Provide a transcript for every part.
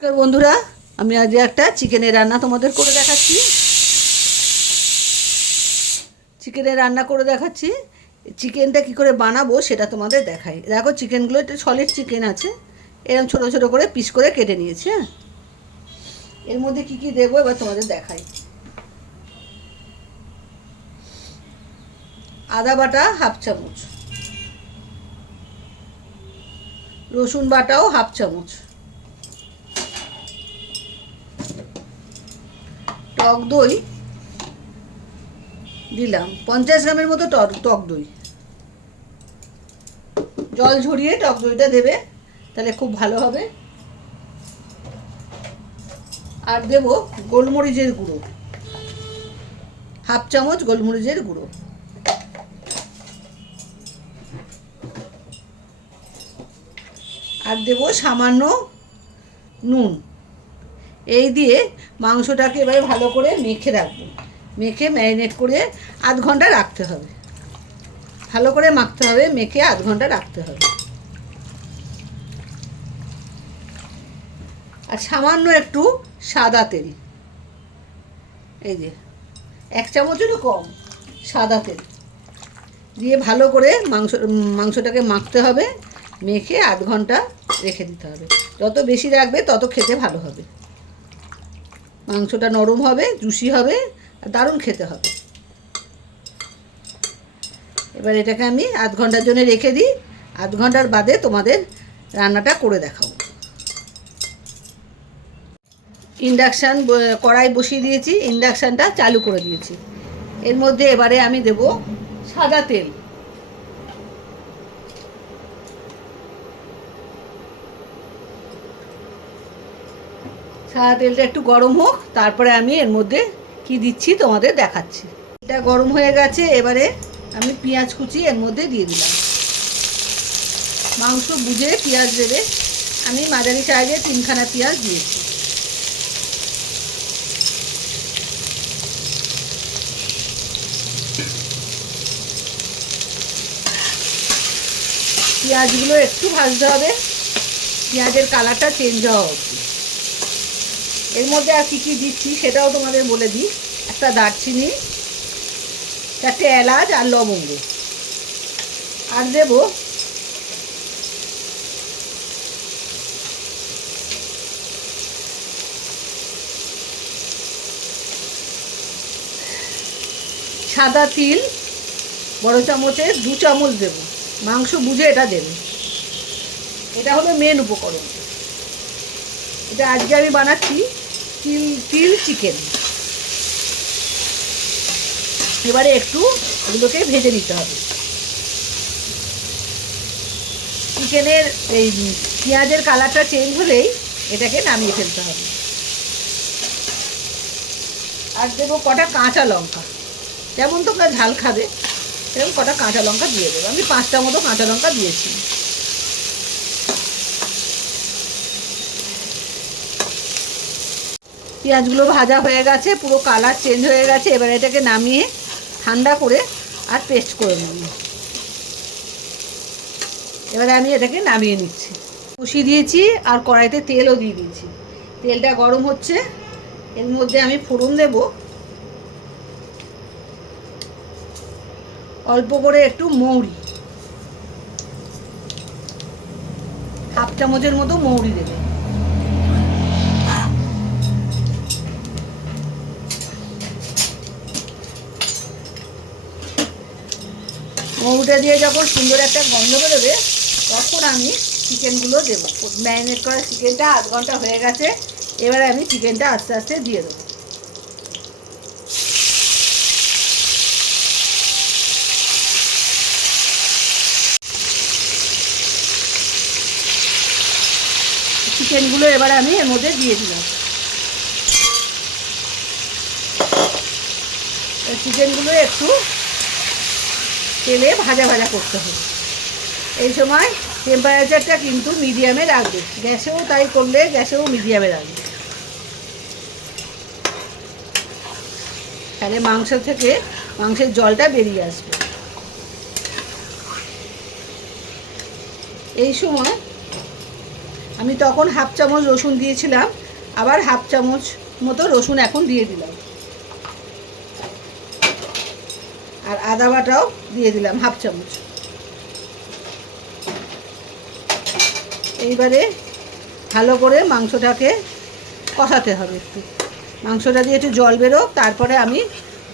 নমস্কার বন্ধুরা, আমি আজ একটা চিকেনের রান্না তোমাদের করে দেখাচ্ছি। চিকেনের রান্না করে দেখাচ্ছি। চিকেনটা কি করে বানাবো সেটা তোমাদের দেখাই। দেখো, চিকেনগুলো একটু সলিড চিকেন আছে। এরকম ছোট ছোট করে পিস করে কেটে নিয়েছি হ্যাঁ? এর মধ্যে কি কি দেবো এবার তোমাদের দেখাই। আদা বাটা হাফ চামচ। রসুন বাটাও হাফ চামচ। টক দই দিলাম, পঞ্চাশ গ্রামের মতো টক টক দই। জল ঝরিয়ে টক দইটা দেবে, তাহলে খুব ভালো হবে। আর দেব গোলমরিচের গুঁড়ো, হাফ চামচ গোলমরিচের গুঁড়ো। আর দেব সামান্য নুন। এই দিয়ে মাংসটাকে এবারে ভালো করে মেখে রাখব। মেখে ম্যারিনেট করে আধ ঘণ্টা রাখতে হবে। ভালো করে মাখতে হবে, মেখে আধ ঘণ্টা রাখতে হবে। আর সামান্য একটু সাদা তেল। এই যে, এক চামচেরও কম সাদা তেল। দিয়ে ভালো করে মাংস, মাংসটাকে মাখতে হবে, মেখে আধ ঘণ্টা রেখে দিতে হবে। যত বেশি রাখবে তত খেতে ভালো হবে। মাংসটা নরম হবে, জুসি হবে, আর দারুণ খেতে হবে। এবার এটাকে আমি আধ ঘণ্টার জন্য রেখে দিই। আধ ঘণ্টার বাদে তোমাদের রান্নাটা করে দেখাবো। ইন্ডাকশান কড়াই বসিয়ে দিয়েছি, ইন্ডাকশানটা চালু করে দিয়েছি। এর মধ্যে এবারে আমি দেব সাদা তেল। সাদা তেলটা একটু গরম হোক, তারপরে আমি এর মধ্যে কি দিচ্ছি তোমাদের দেখাচ্ছি। এটা গরম হয়ে গেছে, এবারে আমি পেঁয়াজ কুচি এর মধ্যে দিয়ে দিলাম। মাংস বুঝে পেঁয়াজ দেবে। আমি মাঝারি সাইজে তিনখানা পেঁয়াজ দিয়েছি। পেঁয়াজগুলো একটু ভাজতে হবে। পেঁয়াজের কালারটা চেঞ্জ হওয়া উচিত। এর মধ্যে আর কী কী দিচ্ছি সেটাও তোমাদের বলে দিই। একটা দারচিনি, চারটে এলাচ আর লবঙ্গ। আর দেব সাদা তিল, বড় চামচে দু চামচ দেব। মাংস বুঝে এটা দেবে। এটা হলো মেন উপকরণ। এটা আজকে আমি বানাচ্ছি তিল তিল চিকেন। এবারে একটু এগুলোকে ভেজে নিতে হবে। চিকেনের এই পেঁয়াজের কালারটা চেঞ্জ হলেই এটাকে নামিয়ে ফেলতে হবে। আর দেবো কটা কাঁচা লঙ্কা। যেমন তোমরা ঝাল খাবে সেরকম কটা কাঁচা লঙ্কা দিয়ে দেবো। আমি পাঁচটা মতো কাঁচা লঙ্কা দিয়েছি। পেঁয়াজগুলো ভাজা হয়ে গেছে, পুরো কালার চেঞ্জ হয়ে গেছে, এবার এটাকে নামিয়ে ঠান্ডা করে আর পেস্ট করে নেব। এবারে আমি এটাকে নামিয়ে নিচ্ছি। কষিয়ে দিয়েছি আর কড়াইতে তেলও দিয়ে দিয়েছি। তেলটা গরম হচ্ছে, এর মধ্যে আমি ফোড়ন দেব। অল্প করে একটু মৌরি। হাফ চামচের মতো মৌরি দেবে। মৌটা দিয়ে যখন সুন্দর একটা গন্ধ বেরোবে, তখন আমি চিকেনগুলো দেবো। ম্যারিনেট করা চিকেনটা আধ ঘণ্টা হয়ে গেছে, এবারে আমি চিকেনটা আস্তে আস্তে দিয়ে দেবো। চিকেনগুলো এবার আমি এর মধ্যে দিয়ে দিলাম। চিকেনগুলো একটু তেলে ভাজা ভাজা করতে হবে। এই সময় টেম্পারেচারটা কিন্তু মিডিয়ামে রাখবে। গ্যাসেও তাই করলে গ্যাসেও মিডিয়ামে রাখবে। তাহলে মাংস থেকে মাংসের জলটা বেরিয়ে আসবে। এই সময় আমি তখন হাফ চামচ রসুন দিয়েছিলাম। আবার হাফ চামচ মতো রসুন এখন দিয়ে দিলাম আর আদা বাটাও দিয়ে দিলাম, হাফ চামচ। এইবারে ভালো করে মাংসটাকে কষাতে হবে একটু। মাংসটা দিয়ে একটু জল বেরো তারপরে আমি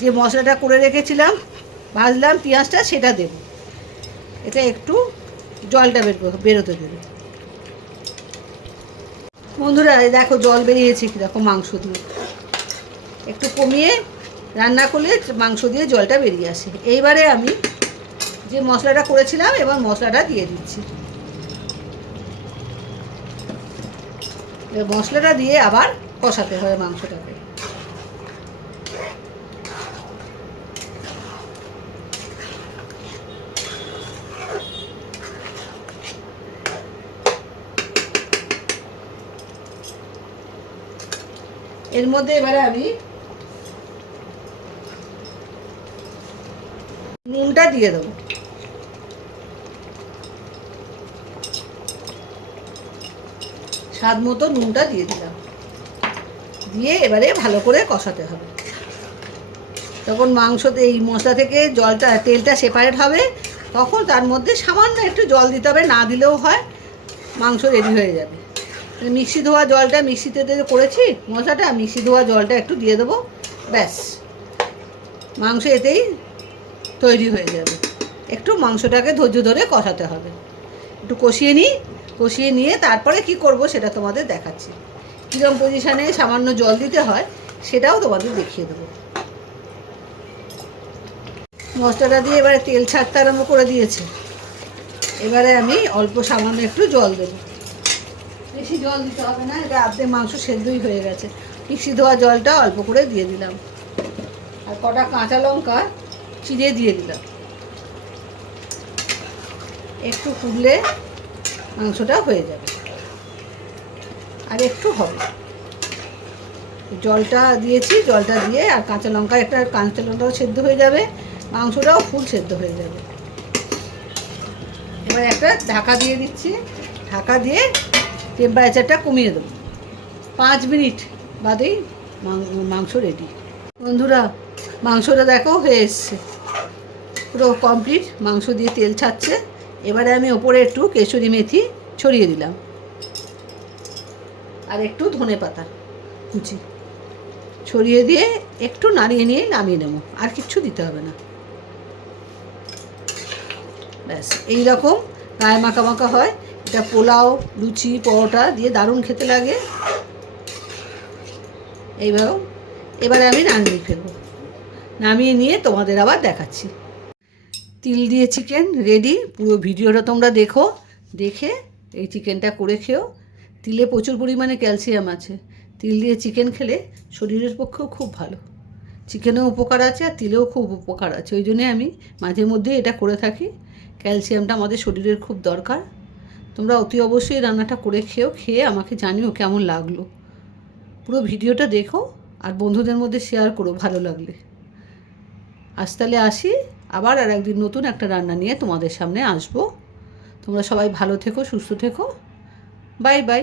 যে মশলাটা করে রেখেছিলাম, ভাজলাম পেঁয়াজটা, সেটা দেব। এটা একটু জলটা বের বেরোতে দেবে। বন্ধুরা দেখো জল বেরিয়েছে কীরকম মাংস দিয়ে। একটু কমিয়ে রান্না করলে মাংস দিয়ে জলটা বেরিয়ে আসে। এইবারে আমি যে মশলাটা করেছিলাম, এবার মশলাটা দিয়ে দিচ্ছি। মশলাটা দিয়ে আবার কষাতে হবে মাংসটাকে। এর মধ্যে এবারে আমি নুনটা দিয়ে দেবো। স্বাদ মতো নুনটা দিয়ে দিলাম। দিয়ে এবারে ভালো করে কষাতে হবে। তখন মাংসতে এই মশলা থেকে জলটা, তেলটা সেপারেট হবে, তখন তার মধ্যে সামান্য একটু জল দিতে হবে, না দিলেও হয়, মাংস রেডি হয়ে যাবে। মিক্সি ধোয়া জলটা মিক্সিতে করেছি, মশলাটা মিক্সি ধোয়া জলটা একটু দিয়ে দেবো, ব্যাস। মাংস এতেই তৈরি হয়ে যাবে। একটু মাংসটাকে ধৈর্য ধরে কষাতে হবে। একটু কষিয়ে নিই, কষিয়ে নিয়ে তারপরে কি করব সেটা তোমাদের দেখাচ্ছি। কীরকম পজিশানে সামান্য জল দিতে হয়, সেটাও তোমাদের দেখিয়ে দেবো। মশলাটা দিয়ে এবারে তেল ছাড়তে আরম্ভ করে দিয়েছে। এবারে আমি অল্প সামান্য একটু জল দেবো। বেশি জল দিতে হবে না, এটা আর্ধেক মাংস সেদ্ধই হয়ে গেছে। মিক্সি ধোয়া জলটা অল্প করে দিয়ে দিলাম। আর কটা কাঁচা লঙ্কা চিড়ে দিয়ে দিলাম। একটু ফুললে মাংসটা হয়ে যাবে। আর একটু হবে। জলটা দিয়েছি, জলটা দিয়ে আর কাঁচা লঙ্কা, একটা কাঁচা লঙ্কাও সেদ্ধ হয়ে যাবে, মাংসটাও ফুল সেদ্ধ হয়ে যাবে। এবার একটা ঢাকা দিয়ে দিচ্ছি। ঢাকা দিয়ে টেম্পারেচারটা কমিয়ে দেবো। পাঁচ মিনিট বাদেই মাংস রেডি বন্ধুরা, মাংসটা দেখো হয়ে এসছে। পুরো কমপ্লিট মাংস দিয়ে তেল ছাড়ছে। এবারে আমি ওপরে একটু কেশরি মেথি ছড়িয়ে দিলাম। আর একটু ধনে পাতা কুচি। ছড়িয়ে দিয়ে একটু নাড়িয়ে নিয়ে নামিয়ে নেব। আর কিচ্ছু দিতে হবে না। ব্যাস এই রকম গায়ে মাখা মাখা হয়। এটা পোলাও, লুচি, পরোটা দিয়ে দারুণ খেতে লাগে। এইভাবে। এবারে আমি নামিয়ে ফেলব। নামিয়ে নিয়ে তোমাদের আবার দেখাচ্ছি। তিল দিয়ে চিকেন রেডি পুরো ভিডিওটা তোমরা দেখো, দেখে এই চিকেনটা করে খেও। তিলে প্রচুর পরিমাণে ক্যালসিয়াম আছে। তিল দিয়ে চিকেন খেলে শরীরের পক্ষেও খুব ভালো। চিকেনেও উপকার আছে আর তিলেও খুব উপকার আছে। ওই জন্যে আমি মাঝে মধ্যে এটা করে থাকি। ক্যালসিয়ামটা আমাদের শরীরের খুব দরকার। তোমরা অতি অবশ্যই রান্নাটা করে খেও, খেয়ে আমাকে জানিও কেমন লাগল। পুরো ভিডিওটা দেখো আর বন্ধুদের মধ্যে শেয়ার করো ভালো লাগলে। আজ তাহলে আসি। আবার আর একদিন নতুন একটা রান্না নিয়ে তোমাদের সামনে আসব। তোমরা সবাই ভালো থেকো, সুস্থ থেকো। Bye bye.